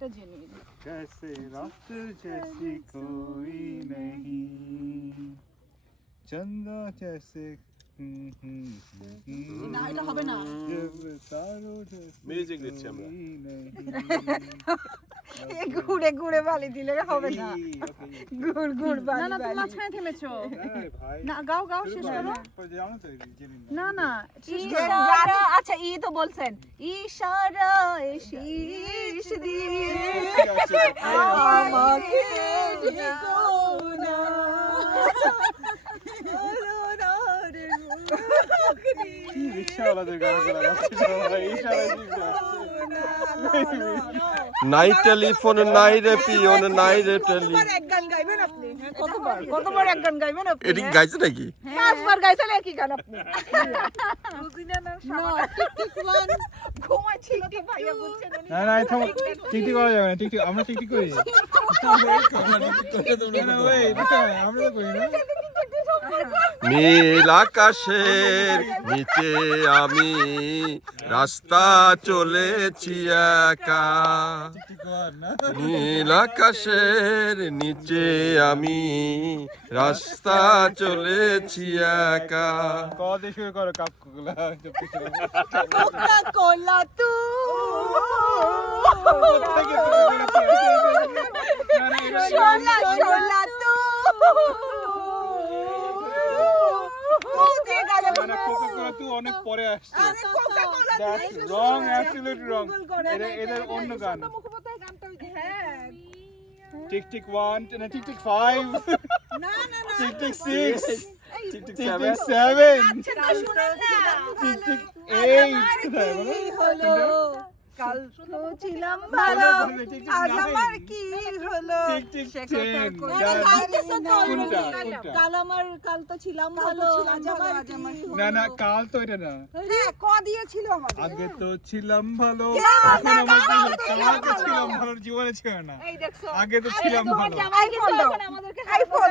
এটা জেনুইন। कैसे रात जैसी कोई नहीं चंदा जैसे না এটা হবে না। মিউজিক দিচ্ছি আমরা। এই ঘুরে ঘুরে বালি দিলে হবে না। ঘুর ঘুর বালি। না না তুমি মাঝখানে থেমেছো। না গাও গাও শেষ করো। না না ইশারা আচ্ছা ই তো বলছেন ইশারা শীষ দিয়ে আমাকে কোনা নাই টেলিফোন নাই রে পিওন নাই রে টেলি। এক গান গাইবেন আপনি? কতবার এক গান গাইবেন আপনি? এটি গাইছে নাকি? 5 বার গাইছেন একই গান আপনি। ঘুমাচ্ছিল তো ভাইয়া বলছেন উনি। না না থামো টিকটিক করা যাবে না টিকটিক আমরা টিকটিক করি না ওই আমরা তো করি না নীল আকাশের নিচে আমি রাস্তা চলেছি একা। নীল আকাশের নিচে আমি রাস্তা চলেছি একা। কত শুরু করো কাপগুলা কোকা কোলা তু শোলা শোলা তু অনেক পরে আসছে রং অ্যাবসলিউটলি রং এদের অন্য গান টিকটিক 1 না টিকটিক 5 না না না টিকটিক 6 টিকটিক টিকটিক 7 সেটা শুনেন না টিকটিক আমার 8 কি হলো কাল তো ছিলাম ভালো আজ আমার কি হলো টিকটিক 10 কাল আমার কাল তো ছিলাম ভালো আজ আমার কি হলো না না কাল তো এটা না হ্যাঁ ক দিয়েছিল আমাদের আগে তো ছিলাম ভালো কাল ছিলাম ভালো জীবনে ছিল না এই দেখছো আগে তো ছিলাম ভালো আইফোন দাও আমাদেরকে আইফোন